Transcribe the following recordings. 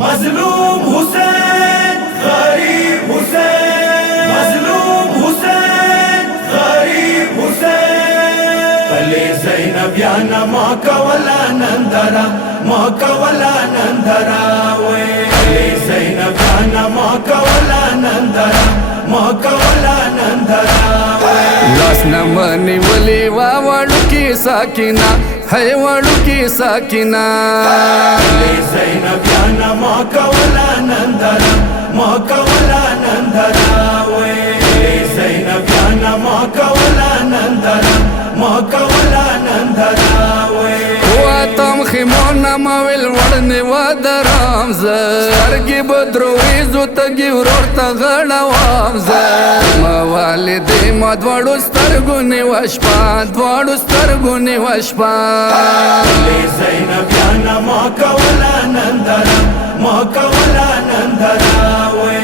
مظلوم حسین غریب حسین مظلوم حسین غریب حسین پلی زینبیانا ما کولا نندرا ما کولا نندرا وے پلی زینبیانا ما کولا نندرا ما کولا نندرا لاس نمانی ولی واوڑو کی ساکینا ہے وڑو کی ساکینا زینبیانا ما کولا نندرا ما کولا نندرا وے زینبیانا ما کولا نندرا ما کولا نندرا وے واتم خیمونا مویل وڑنی وادرام زرگی بدرویزو تگی ورورتا غڑوام موالدی ما دوڑو سترگونی وشپا دوڑو سترگونی وشپا زینبیانا ما کولا نندرا ما کولا نندرا وے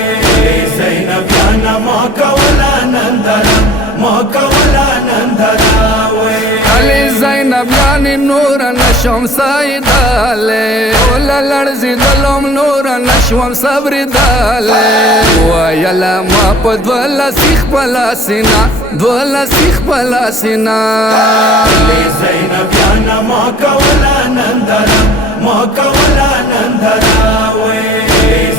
زینبیانا ما کولا نندرا ما کولا نندرا وے علی زینب یعنی نور نشوم سایداله اولا لرزی دلوم نور نشوم صبر داله ویلا ما پا دولا سیخ پلا سینا دولا سیخ پلا سینا زینبیانا ما کولا نندرا ما کولا نندرا وے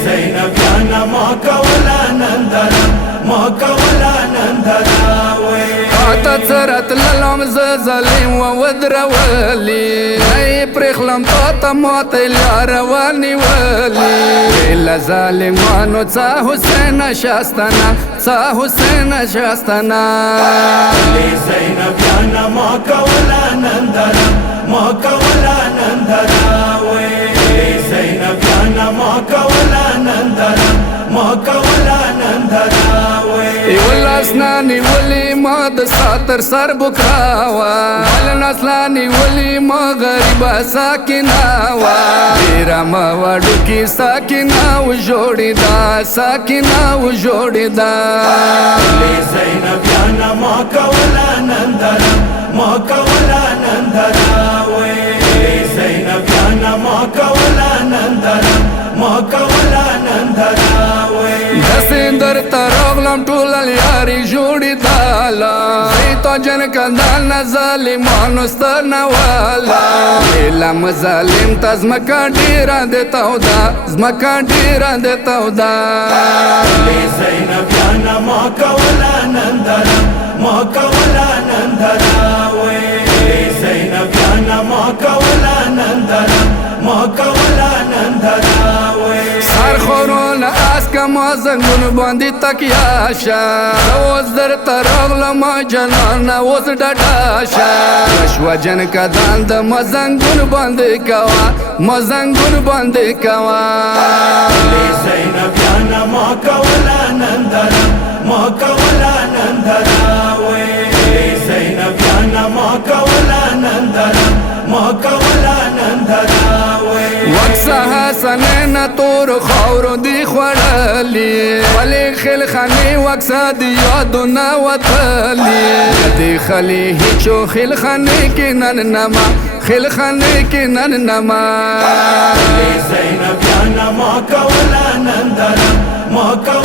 زینبیانا ما کولا نندرا ما کولا نندرا وے آتا ترات للم زلیم و ودرولی نئی پرخلم تاتا مات لاروانی ولی لظالمانو تا حسین شاستنا تا حسین شاستنا زینبیانا ما کولا نندرا ما کولا نندرا وے زینبیانا ما کولا نندرا ما کولا نندرا وے ولاسنانی ولی ما د ساتر سر بکراوا ولناسلانی ولی ما غریبا ساکیناوا میرا ما وڑو کی ساکیناو جوڑی دا ساکیناو جوڑی دا زینبیانا ما کولا نندرا ما کولا نندرا وے زینبیانا ما کولا نندرا ما کولا نندرا وے دسین در تراغلم طولل یاری جوڑی دالا زیتو جن کندالنا ظالمانو سترنوالا علم ظالم تا زمکا ڈیران دیتاو دا زمکا ڈیران دیتاو دا زینبیانا ما کولا نندرا ما کولا نندرا وے زینبیانا ما کولا نندرا ما کولا نندرا وے سر خورون اسکا ما زنگون باندی تکیاشا روز در تراغل ما جنان وز ڈاڈاشا وشو جن کا داند ما زنگون باندی کوا ما زنگون باندی کوا زینبیانا ما کولا نندرا ما کولا نندرا وے زینبیانا ما کولا نندرا ما کولا نندرا وے وکسا حسنین تور خورو دی خوڑلی ولی خیل خانی وکسا دی یادونا وطلی دی خلی ہیچو خیل خانی کی نن نما خیل خانی کی نن نما زینبیانا ما کولا نندرا ما کولا